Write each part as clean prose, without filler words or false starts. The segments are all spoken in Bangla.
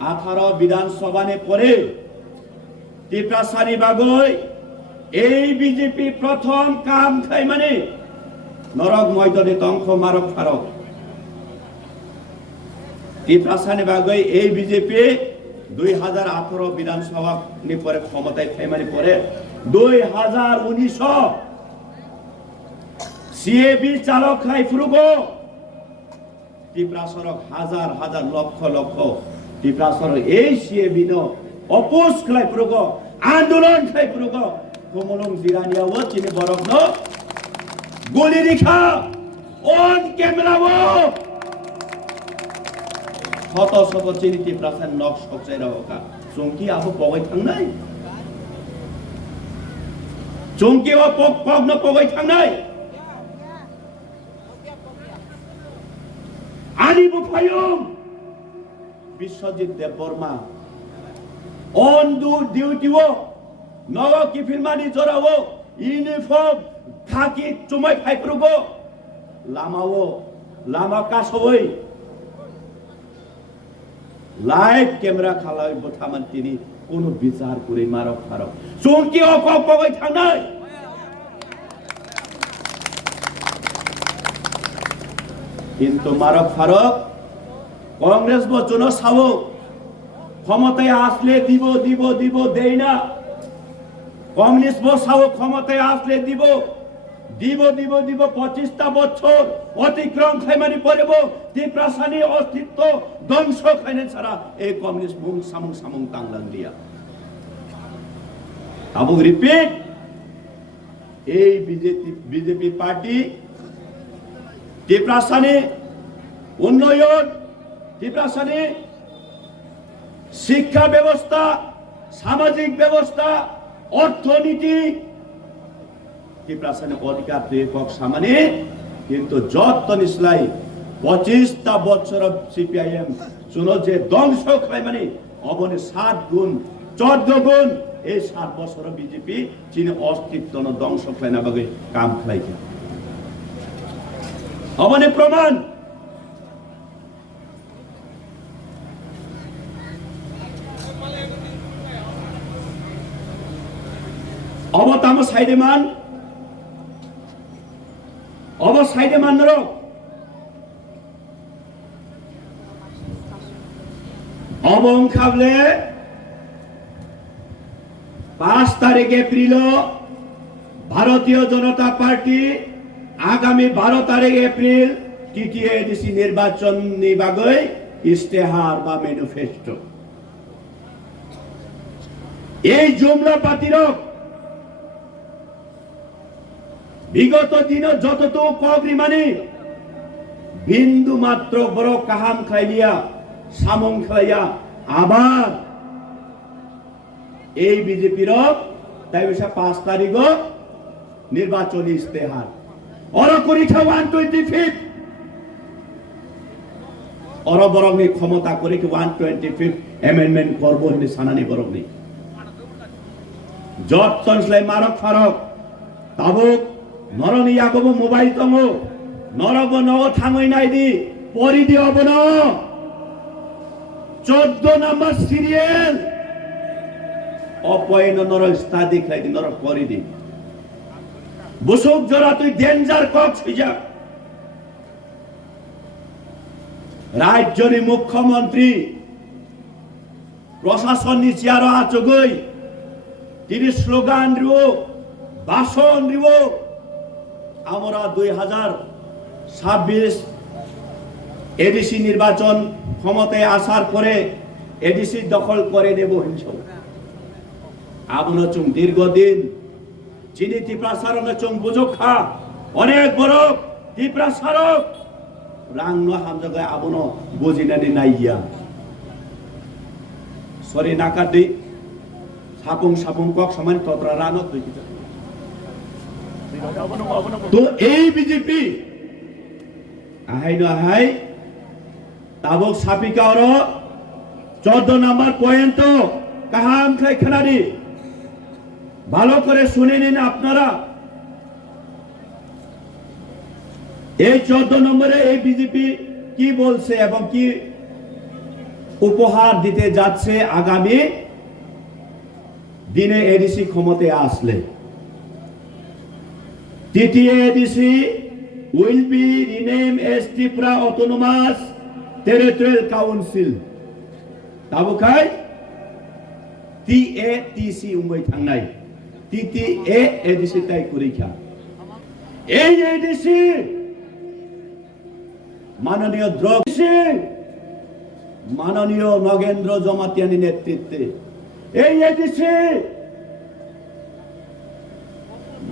18 বিধানসভানে পরে টিপ্রাসানি বাগৈ এই বিজেপি প্রথম কাম খাই মানে নরক ময়দানে তংখ মারক ফারক টিপ্রাসানি বাগৈ এই বিজেপি 2018 বিধানসভা নি পরে ক্ষমতায় খাই মানে পরে 2019 সিএবি চালক খাই ফুরুগো টিপ্রাসরক হাজার হাজার লক্ষ লক্ষ টিপ্রাসরক এই সিএবি নো অপোজ খাই ফুরুগো আন্দোলন খাই ফুরুগো কমলং জিরানিয়াও চিনি বরক নো গলি রেখা অন ক্যামেরাও শত শত চিনি টিপ্রাসান নক সকচাই রাওকা চংকি আবো পগাই থাंनाय চংকি ও পগ ন পগাই থাंनाय আনিবো ফায়ুম বিশ্বজিৎ দেববর্মা অন দু ডিউটিও নগ কিফিলমানি জরাও ইউনিফর্ম খাকি চুমাই ফাইপ্রুগো লামাও লামা কাসই লাইভ ক্যামেরা খালাই বথামান তিনি কোন বিচার করে মারক ফারক চংকি অকক পগাই থাंनाय কিন্তু মারক ফারক কংগ্রেস বচন সাবো ক্ষমতায় আসলে দিব দিব দিব দেই না কমিউনিস্ট বসাও ক্ষমতায় আসলে দিব দিব দিব দিব 25টা বছর অতিক্রম খাইমানি পড়ব টিপ্রাসানি অস্তিত্ব ধ্বংস খাইনে ছাড়া এই কমিউনিস্ট মুং সামুং সামুং তাংলাং দিয়া আবু রিপিট এই বিজেপি পার্টি টিপ্রাসানি উন্নয়ন টিপ্রাসানি শিক্ষা ব্যবস্থা সামাজিক ব্যবস্থা অর্থনীতি টিপ্রাসানি অধিকার একক সামানে কিন্তু যত নিসলাই 25টা বছর সিপিআইএম শুনো যে ধ্বংস খাই মানে অবনে 7 গুণ 14 গুণ এই 7 বছর বিজেপি চীন অস্তিত্ব ধ্বংস খাই না বাগে কাম খাই অবনে প্রমাণ অবতাম সাইডেমান রক অবং খাবলে 5 তারিখ এপ্রিল ভারতীয় জনতা পার্টি আগামী 12 তারিখ এপ্রিল টিটিএডিসি নির্বাচন নিবাগৈ ইস্তেহার বা ম্যানিফেস্টো এই জুমলা পাতিরক বিগত দিন যতটুকু কগ্রি মানে বিন্দু মাত্র বড় কাহাম খাইলিয়া সামং খাইয়া আবার এই বিজেপির তাই 5 তারিখ নির্বাচনী ইস্তেহার অরকরিখা 125 অরবরংনি ক্ষমতা করে কি 125 অ্যামেন্ডমেন্ট করব নি সানানি বরংনি জট তনসলাই মারক ফারক তাবুক নরনি ইয়াগব মোবাইল তমো নরব নও থাঙ্গই নাইদি পরিদি অবন 14 নম্বর সিরিয়াল অপয়ন নর স্তাদি খাইদি নর পরিদি বসুক জরা তুই ডেঞ্জার কক্স হইয়া রাজ্যের মুখ্যমন্ত্রী প্রশাসন চেয়ার আচগই তিনি স্লোগান দিব ভাষণ দিব আমরা 2026 এডিসি নির্বাচন ক্ষমতায় আসার পরে এডিসি দখল করে নেব হিংসা আবুন চুং দীর্ঘদিন চিনি টিপ্রাসারণ চুং বুজখা অনেক বড় টিপ্রাসারক রাংন হামজাগায় আবুন বুজিনানি নাইয়া সরি নাকাদি সাপুং সাপুং কক সমান তত্রা রানো তুই তো এই বিজেপি আহাই না হাই তাবক সাপিকা ওর 14 নম্বর পয়েন্ট কাহাম খাই খেলারি ভালো করে শুনে নিন আপনারা এই 14 নম্বরে এই বিজেপি কি বলছে এবং কি উপহার দিতে যাচ্ছে আগামী দিনে এডিসি ক্ষমতায় আসলে। তৃতীয় ADC will be renamed as Tripura Autonomous Territorial Council. তাবুখাই TATC উম্মই থাংনাই TTA ADC তাই করিখা। এই এডিসি মাননীয় দ্রৌপদী সিং, মাননীয় নগেন্দ্র জমাতিয়ানি নেতৃত্বে এই এডিসি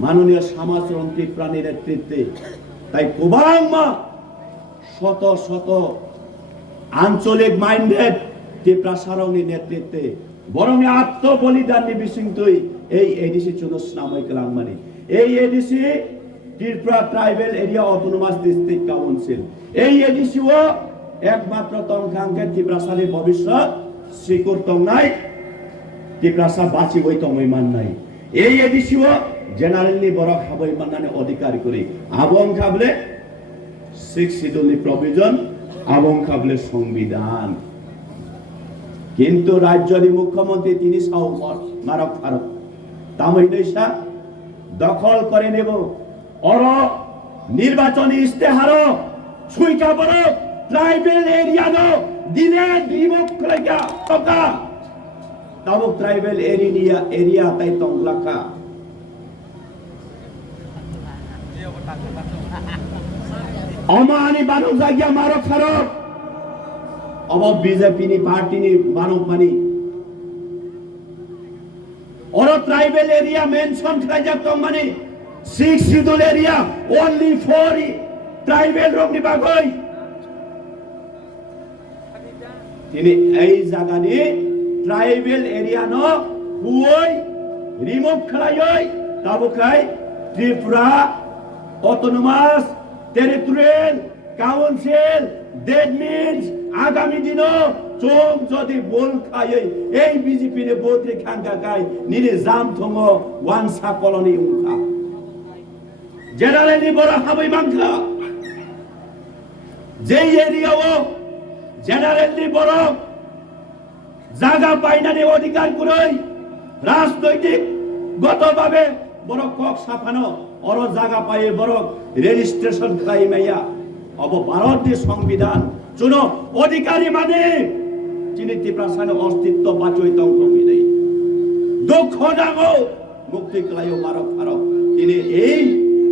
মাননীয় সমাজচরণ ত্রিপুরানির নেতৃত্বে তাই কুবাংমা শত শত আঞ্চলিক মাইন্ডেড ত্রিপুরা সারংনি নেতৃত্বে বরং আত্মবলিদান নিবিসিংতই এই এডিসি চুনস নামই কালাংমানি। এই ADC Tripura tribal area autonomous district council. এই এডিসিও একমাত্র তংখাংকে ত্রিপুরাসারের ভবিষ্যৎ সিকুর তংনাই ত্রিপুরাসা বাঁচি বই তংই মান নাই। এই এডিসিও জেনারেলি বড় খাবই মাননানে অধিকার করি আবং খাবলে 6 শিডিউলনি প্রভিজন আবং খাবলে সংবিধান। কিন্তু রাজ্যের মুখ্যমন্ত্রী তিনি সাও মারক ফারক তামই নৈশা দখল করে নেব অর নির্বাচনী ইস্তেহার সুইকা বড় ট্রাইবেল এরিয়া নো দিনে রিমুভ করে গা টকা তাবক ট্রাইবেল এরিয়া তাই তংলাকা অমানি বানক জায়গা মারক ফারক অব বিজেপি নি পার্টি নি বানক মানি और ट्राइबल एरिया मेंशन खाइजा तो माने 6 schedule area only for tribal रोगनी बागोई तिनी এই জায়গা নি ट्राइबल एरिया नो हुई रिमूव खलायई ताबुखाय Tripura autonomous territorial council that means आगामी दिनों চোখ যদি বল খায় এই বিজেপি নে বোতরে খাঙ্গা গায় নিরে জাম থমো ওয়ানসা কলোনি উনখা জেনারেলি বড় হাবই মাংখা যেই এরিয়াও জেনারেলি বড় জায়গা পাইনানি অধিকার কই রাজনৈতিক গতভাবে বড় কক সাফানো অর জায়গা পায়ে বড় রেজিস্ট্রেশন খাইমাইয়া অব ভারতীয় সংবিধান চুনো অধিকারী মানে যিনি ত্রিপুরাসানের অস্তিত্ব বাঁচই তংকমি নেই দুঃখ ডাগো মুক্তি ক্লায়ও মারক ফারক তিনি এই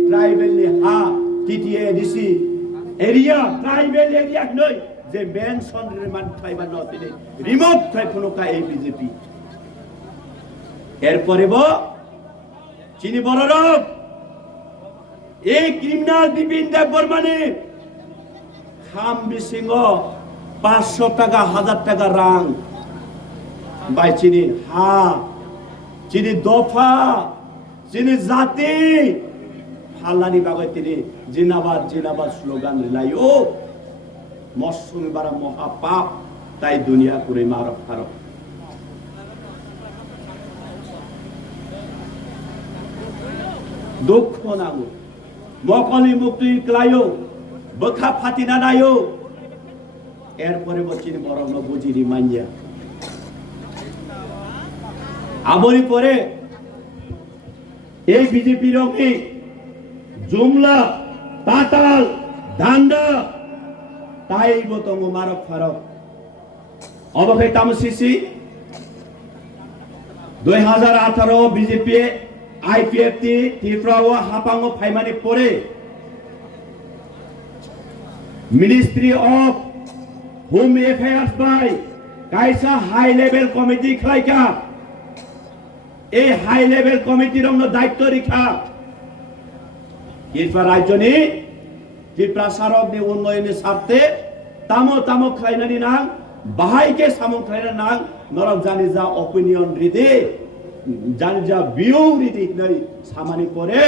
ট্রাইবেল নি হা TTA DC area tribal area নয় যে মেনশন রিমান্ড খাইবা ন তিনি রিমোভ খাই কোনকা এই বিজেপি এরপরে ব চিনি বড়রব এই ক্রিমিনাল বিপিন দেব বর্মানি খাম বিসিংহ 500 টাকা 1000 টাকা রাং বাই চিনি হা চিনি দফা চিনি জাতি হাল্লানি বাগৈ তিনি জিন্দাবাদ জিন্দাবাদ স্লোগান রিলাইও মৌসুমি বারা মহা পাপ তাই দুনিয়া করে মারক ফারক দুঃখ নাগো মকলি মুক্তি ক্লায়ো বখা ফাতিনা নায়ো এরপরে বচিনি বরং বুঝিনি মাঞ্জা আবরি পরে এই বিজেপি রঙে জুমলা তাতাল দান্ডা তাই বতঙ্গ মারক ফারক অবহে তামসিসি 2018 বিজেপি আইপিএফটি ত্রিপুরা ও হাপাঙ্গ ফাইমানি পরে মিনিস্ট্রি অফ হোম এফেয়ার্স বাই কাইসা হাই লেভেল কমিটি খাইকা এই হাই লেভেল কমিটির দায়িত্ব রেখা ত্রিপুরা রাজ্যনি ত্রিপুরা সারকনি উন্নয়নের স্বার্থে তামো তামো খাইনানি নাং বাহাইকে সামো খাইনা নাং নরক জানি যা অপিনিয়ন রীতি জানি যা ভিউ রীতি নাই সামানি করে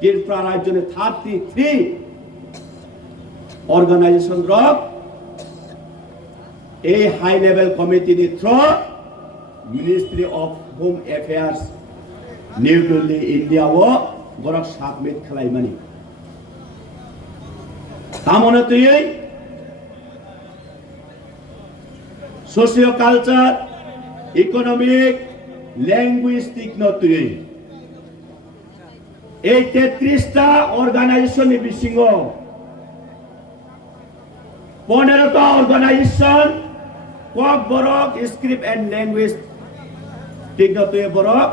Tripura রাজ্যনি 33 organization drop a high level committee ni through Ministry of Home Affairs New Delhi India wo borak submit khalai mani tamone tui socio cultural economic linguistic নতুই এই 33টা অর্গানাইজেশন বিশৃঙ্গ 15টা organisation Kokborok script and language ঠিক নতুই বরক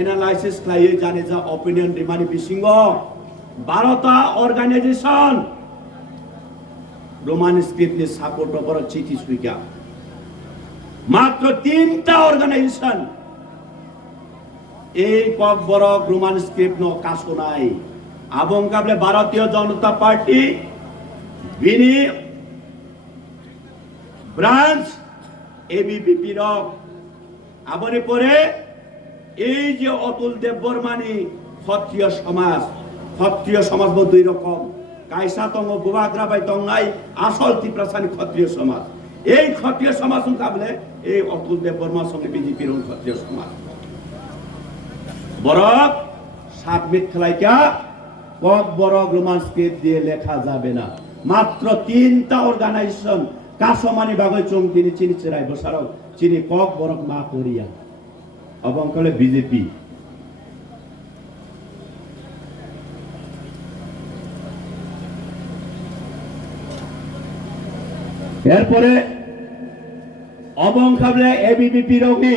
এনালাইসিস খাইয়ে জানে যা অপিনিয়ন রিমানি বিশৃঙ্গ 12টা অর্গানাইজেশন রোমান স্ক্রিপ্টে সাপোর্ট বরক চিঠি সুইকা মাত্র 3টা অর্গানাইজেশন এই কক বরক রোমান স্ক্রিপ্ট ন কাছো নাই আবং কাবলে ভারতীয় জনতা পার্টি বিনি ব্রাঞ্চ এবিপিপি রক আবরে পরে এই যে অতুল দেববর্মানি ক্ষত্রিয় সমাজ দুই রকম কাইসা তঙ্গ বুবাগ্রাবাই তঙ্গাই আসল ত্রিপ্রাসানি ক্ষত্রিয় সমাজ এই ক্ষত্রিয় সমাজ কাবলে এই অতুল দেববর্মার সঙ্গে বিজেপির ক্ষত্রিয় সমাজ বরক সাবমিট খেলাইকা কক বরক রোমান স্ক্রিপ্ট দিয়ে লেখা যাবে না মাত্র 3টা অর্গানাইজেশন কাসমানি বাগৈ চং তিনি চিনি চিরাই বসারক চিনি কক বরক মা করিয়া এবং কলে বিজেপি এরপরে অবং খাবলে এবিপিপি রগনি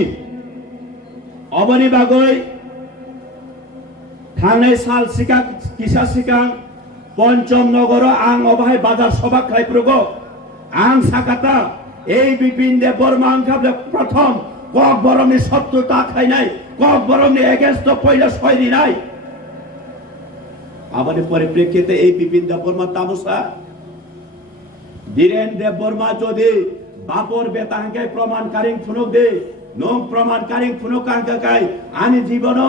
অবনি বাগৈ থানাই সাল সিকা কিসা সিকাং পঞ্চম নগর আং অবাহাই বাজার সভা খাই প্রগ আং সাকাতা এই বিপিন দেব বর্মা আং খাবলে প্রথম কক বরমনি শত্রুতা খাই নাই কক বরমনি এগেন্স্ট পয়লা সয়রি নাই আমাদের পরিপ্রেক্ষিতে এই বিপিন দেব বর্মা তামসা ধীরেন দেব বর্মা যদি বাপর বেতাঙ্কে প্রমাণ কারিং ফুনুক দে নং প্রমাণ কারিং ফুনুক আঙ্কাকাই আনি জীবন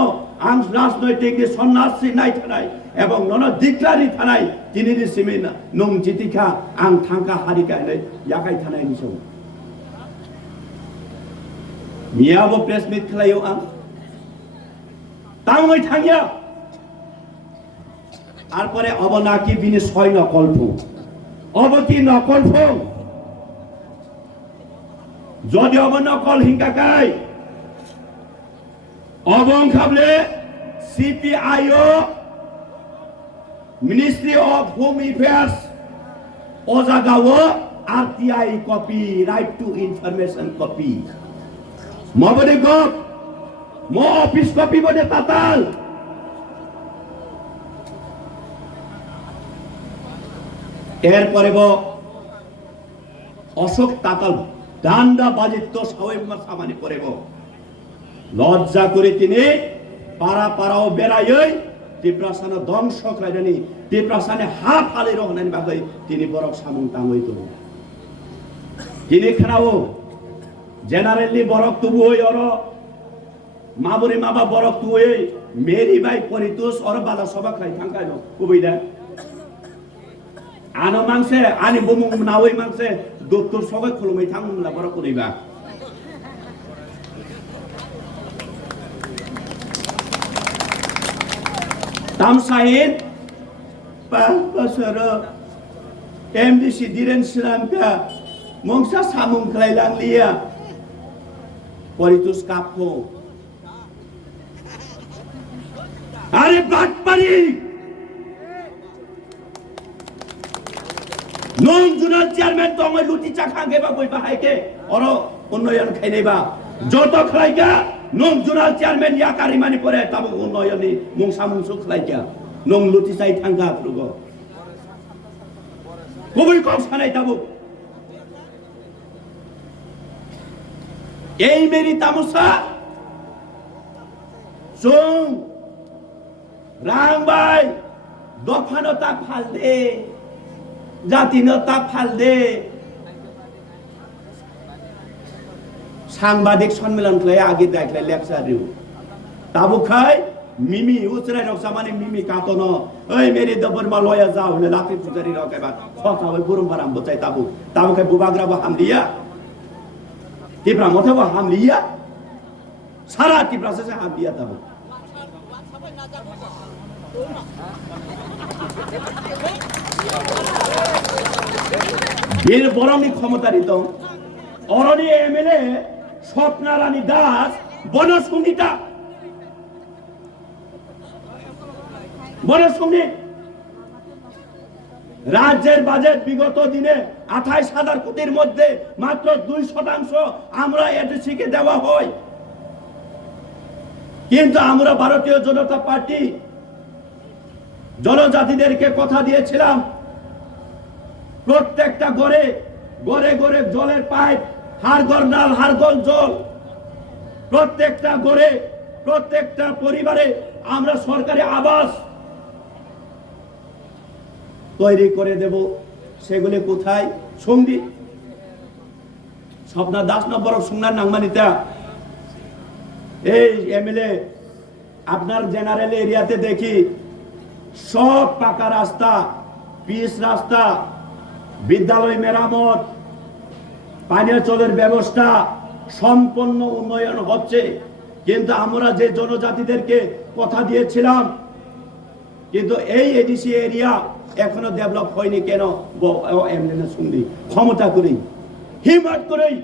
আং রাজনৈতিক সন্ন্যাসী নাই থানাই এবং নন দিকলারি থানাই তিনি সিমি নং জিতিখা আং থাঙ্কা হারিকা নাই ইয়াকাই থানাই নিসং মিয়াবো প্রেস মিট খেলাইও আং তাঙ্গই থাঙ্গিয়া তারপরে অবনাকি বিনি 6 নকল্প অবকি নকল্প যদি অবনকল হিংকাকাই অবং খাবলে CPIO ministry of home affairs ওজাগাও RTI copy right to information copy মবনে গপ মো অফিস কপি বনে তাতাল এরপরে অশোক তাতাল ডান্ডা বাজিত সামানি করে লজ্জা করে তিনি পাড়া পাড়াও বেড়াই ত্রিপ্রাসান ধ্বংস খাইনি ত্রিপ্রাসানে হাফ আলি রহনানি বাগৈ তিনি বরক সামুং তাঙ্গই তো তিনি খেরাও জেনারেলি বরক তুবু হই অর মাবরি মাবা বরক তু হই মেরি বাই পরিতুস অর বালা সভা খাই থাঙ্কাই ন কুবইদা আনো মাংসে আনি বমুং নাওই মাংসে দত্তর সবাই খুলুমাই থাঙ্গলা বরক করিবা তামসাইন পাসর এমডিসি দিরেন সিরামকা মংসা সামুং খাইলাং লিয়া পরিতুস কাপো আরে বাটপারি নং জুনাল চেয়ারম্যান তো আমি লুটি চা খাঙ্গে বা বই বাহাইকে অর উন্নয়ন খাইনেবা যত খাইকা নং জুনাল চেয়ারম্যান ইয়াকারি মানি পরে তাবো উন্নয়নি মংসা মংসু খাইকা নং লুটি চাই থাঙ্গা প্রগ কবই কম সানাই তাবো এই মেরি তামসা সুং রাংবাই দফানো তা ফাল দে জাতিনো তা ফাল দে সাংবাদিক সম্মেলন খাই আগে দেখলে লেকচার দিও তাবু খাই মিমি উচরাই রকসা মানে মিমি কাতন ওই মেরি দবর মা লয়া যাও হলে লাতি পূজারি রকেবা ফকা ওই গুরুম বারাম বচাই তাবু তাবু খাই বুবাগ্রা বা হামলিয়া টিপরা মথে বা হামলিয়া সারা টিপরা সে হামলিয়া তাবু বীর বরমনি ক্ষমতারিত অরণি এমএলএ স্বপ্নারানী দাস বনসংগীতা বনসংগীত রাজ্যের বাজেট বিগত দিনে 28,000 কোটির মধ্যে মাত্র 2% আমরা এডিসিকে দেওয়া হয়। কিন্তু আমরা ভারতীয় জনতা পার্টি জনজাতিদেরকে কথা দিয়েছিলাম প্রত্যেকটা ঘরে ঘরে ঘরে জলের পাইপ, হাড়গর নাল হাড়গর জল, প্রত্যেকটা ঘরে প্রত্যেকটা পরিবারে আমরা সরকারি আবাস তৈরি করে দেব। সেগুলি কোথায়? সঙ্গী স্বপ্না দাস নম্বর সোনার নাংমানিতা এই এমএলএ আপনার জেনারেল এরিয়াতে দেখি সব পাকা রাস্তা, পিচ রাস্তা, বিদ্যালয় মেরামত, পানীয় জলের ব্যবস্থা সম্পূর্ণ উন্নয়ন হচ্ছে। কিন্তু আমরা যে জনজাতিদেরকে কথা দিয়েছিলাম, কিন্তু এই এডিসি এরিয়া এখনো ডেভেলপ হয়নি। কেন? এমএলএ সঙ্গী ক্ষমতা করেই, হিম্মত করেই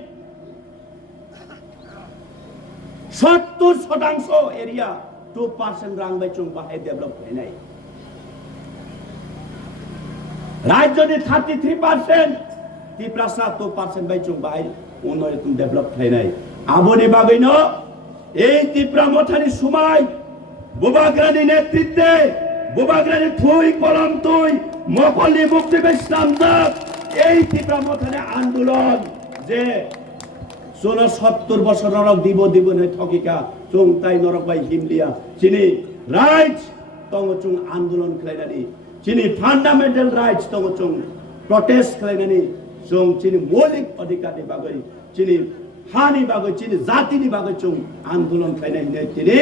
70% এরিয়া 2% রাংবাই চুংপাহাই ডেভেলপ হয় নাই। রাজ্য যদি 33% ত্রিপ্রাসা 2% বাই চুংপাহাই উন্নয়ন ডেভেলপ হয় নাই। আবনি বাগৈন এই ত্রিপুরা মথানি সময় বুবাগ্রানি নেতৃত্বে বুবাগ্রানি থুই কলম তুই মকলি মুক্তি ইসলাম এই ত্রিপুরা মথানি আন্দোলন যে 70 বছর নরক দিব নয় থকিকা চুং তাই নরক বাই হিমলিয়া চিনি রাইটস তং চুং আন্দোলন খাইনানি চিনি ফান্ডামেন্টাল রাইটস তং চুং প্রটেস্ট খাইনানি চুং চিনি মৌলিক অধিকারনি বাগৈ চিনি হানি বাগৈ চিনি জাতিনি বাগৈ চুং আন্দোলন খাইনানি চিনি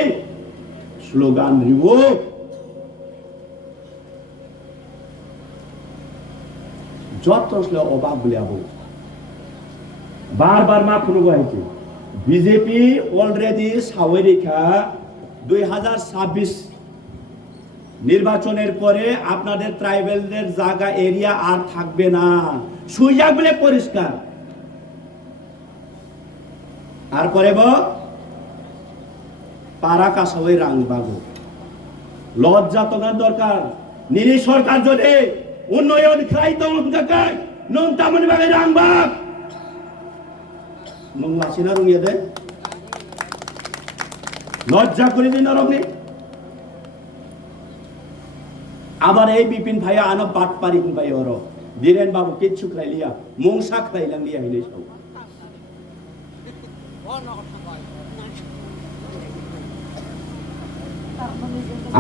স্লোগান রিবো যত আসলে অবাক বলে আবু বারবার মা ফুরু হয়েছে। বিজেপি অলরেডি সাওয়ারিখা 2026 নির্বাচনের পরে আপনাদের ট্রাইবেলদের জায়গা এরিয়া আর থাকবে না, সুইয়া বলে পরিষ্কার। আর পরে পারা কাসাওয়াই রাংবাগো লজ্জা তোমার দরকার। নিরি সরকার যদি উন্নয়ন খাই তো দেখায় নং তামনি বাগে রাংবাগ নং লাসিনা রঙিয়ে দেয় লজ্জা করে দিন রঙে। আবার এই বিপিন ভাইয়া আনো পাট পারি ভাই ওর ধীরেন বাবু কিচ্ছু খাইলিয়া মংসা খাইলাম লিয়া হইলে সব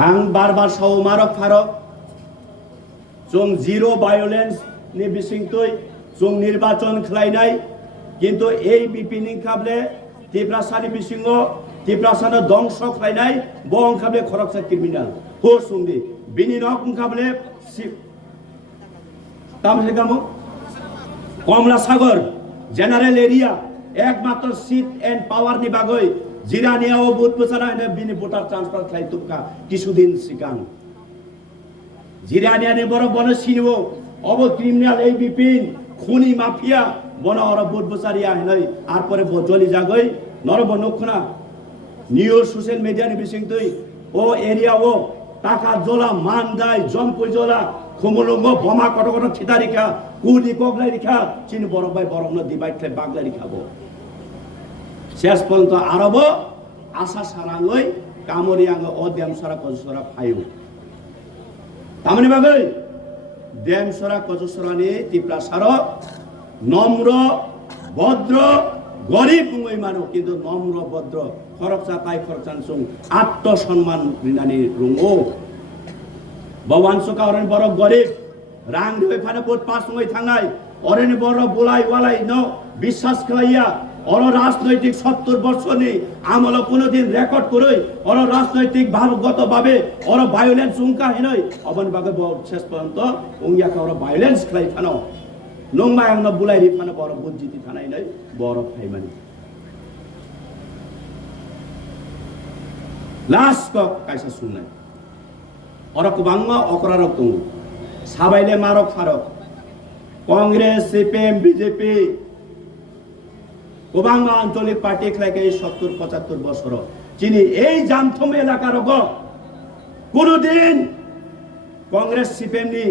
আং বারবার সৌ মারক ফারক जों জিরো ভায়োলেন্স নি বিসিংতই जों নির্বাচন খাইনাই। কিন্তু এই বিপিনি খাবলে ত্রিপ্রাসানি বিসিংহ ত্রিপ্রাসানো ধ্বংস খাইনাই বং খাবলে খরকসা ক্রিমিনাল হো সুংদি বিনি নক খাবলে তামসে কামো কমলা সাগর জেনারেল এরিয়া একমাত্র সিট এন্ড পাওয়ার নি বাগৈ জিরানিয়া ও বুট প্রচারা বিনি ভোটার ট্রান্সফার খাই তুকা কিছুদিন সিকাং জিরানিয়ানে বড় বন সিনবো অব ক্রিমিনাল এই বিপিন খুনি মাফিয়া বন অর বুট বসারিয়া হলাই আর পরে জলি জাগৈ নরব নখনা নিউজ সোশ্যাল মিডিয়া নি বিসিং তুই ও এরিয়া ও টাকা জলা মান দাই জমপুই জলা খমলঙ্গ বোমা কট কট ছিটারিখা কুদি কগলাই রিখা চিনি বড় ভাই বড় ন ডিভাইড খাই বাগলাই খাবো শেষ পর্যন্ত আরব আশা সারাঙ্গই কামরিয়াঙ্গ ও দেমসরা কজসরা ফাইও তামনি বাগৈ দেমসরা কজসরানি ত্রিপ্রাসার নম্র ভদ্র গরিব মুই মানো কিন্তু নম্র ভদ্র খরচা পাই খরচান সুং আত্মসম্মান রিনানি রুঙ্গো ভগবান সকা অরেন বড় গরিব রাং হয়ে ফানে পোট পাস মই থাঙ্গাই অরেন বড় বুলাই ওয়ালাই ন বিশ্বাস খাইয়া অর রাজনৈতিক 70 বর্ষ নেই আমল কোনোদিন রেকর্ড করে অর রাজনৈতিক ভাবগত ভাবে অর ভায়োলেন্স উঙ্কা হিনই অবন বাগে শেষ পর্যন্ত উঙ্গিয়া অর ভায়োলেন্স খাই ফানো নংমা আং বুলাই রি ফানে বড় বুজিতি ফানাই নাই বড় ফাইমানি লাস্ট ক কাইসা শুননাই অরক বাংমা অকরারক দङ সাবাইলে মারক ফারক কংগ্রেস সিপিএম বিজেপি কোবাংমা আঞ্চলিক পার্টি খেলাকে 70-75 বছর চিনি এই জামথম এলাকার কোনদিন কংগ্রেস সিপিএম নি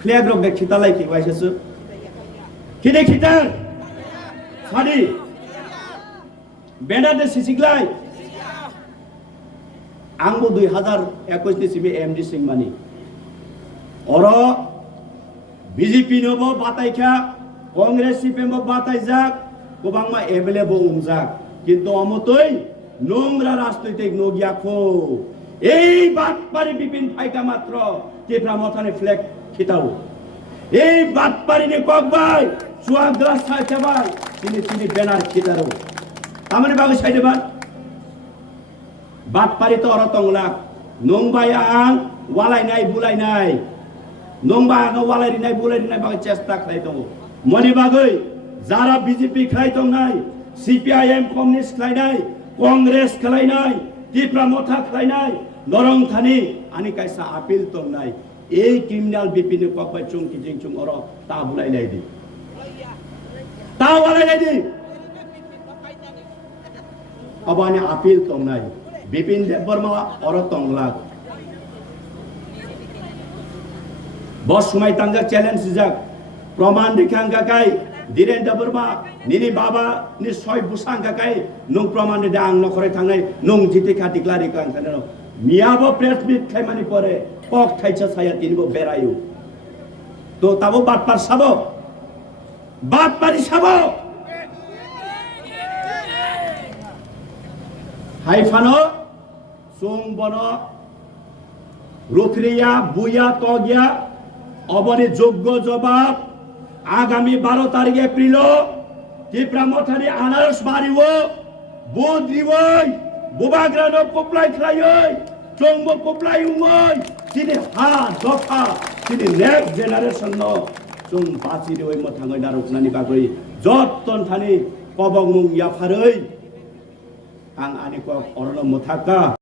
ফ্ল্যাগ রক খিতালাই কি বাইছেছো কি দেখিতার সারি বেনার দে সিসিগলাই आंबो 2021 नि सिबे एमडी सिंह मानी और बीजेपी नबो बाताइखा कांग्रेस सिपिएम बाताइ जाक गोबांमा एमएलए बो उमजाक किन्तु अमतै नोंग्रा राजनैतिक नगियाखौ এই বাটপারি বিপিন ফাইকা মাত্র টিপ্রা মথানে ফ্ল্যাগ খিতাও এই বাটপারি নে ককবাই সুয়াগ গ্লাস ছাইছাবাই তিনি ব্যানার খিতারো আমনে বাগে সাইদেবান बाटपारी तो अरतंगला नंबाय आं वालायनाय बुलायनाय नंबाय आं वालायनाय बुलायनाय बागै चेष्टा खालाय दङ मनि बागै जारा बीजेपी खालाय दंनाय सीपीआईएम कम्युनिस्ट खालायनाय कांग्रेस खालायनाय टिप्रा मथा खालायनाय नरंथानि आनि कायसा आपिल दंनाय এই ক্রিমিনাল বিপিন ককবাই চুंकी जिंचुं अर ता बुलायनाय दि ता वालायनाय दि अबानि आपिल दंनाय बिपिन देबबर्मा और तंगला बस समय तंगा चैलेंज जाक प्रमाण दिखांगाकाय धीरेन्द्र बर्मा निनि बाबा नि सय बुसांगाकाय नं प्रमाण दे आं नखरे थांनाय नं जिति खाति क्लारि कांखानो मियाबो प्रेस मिट खायमानि परे पक थाइसा साया तिनिबो बेरायो तो ताबो बातपार साबो बातपारी साबो हाइफानो सोंबनो रुखरिया बुया तगिया अबनि যোগ্য जवाब आगामी 12 तारिख एप्रिल टिप्रा मथानि आनारस बारिवो बुद्रिवै बुबाग्रानो कोप्लाय खलायै चंबो कोप्लाय उङै तिनि हा दफा तिनि नेक्स्ट जेनारेशन नो जों बाचिरिवै मथाङै नारकनानि बागै जत्तन थानि पबंमुं याफारै आं आनिको अरन मथाका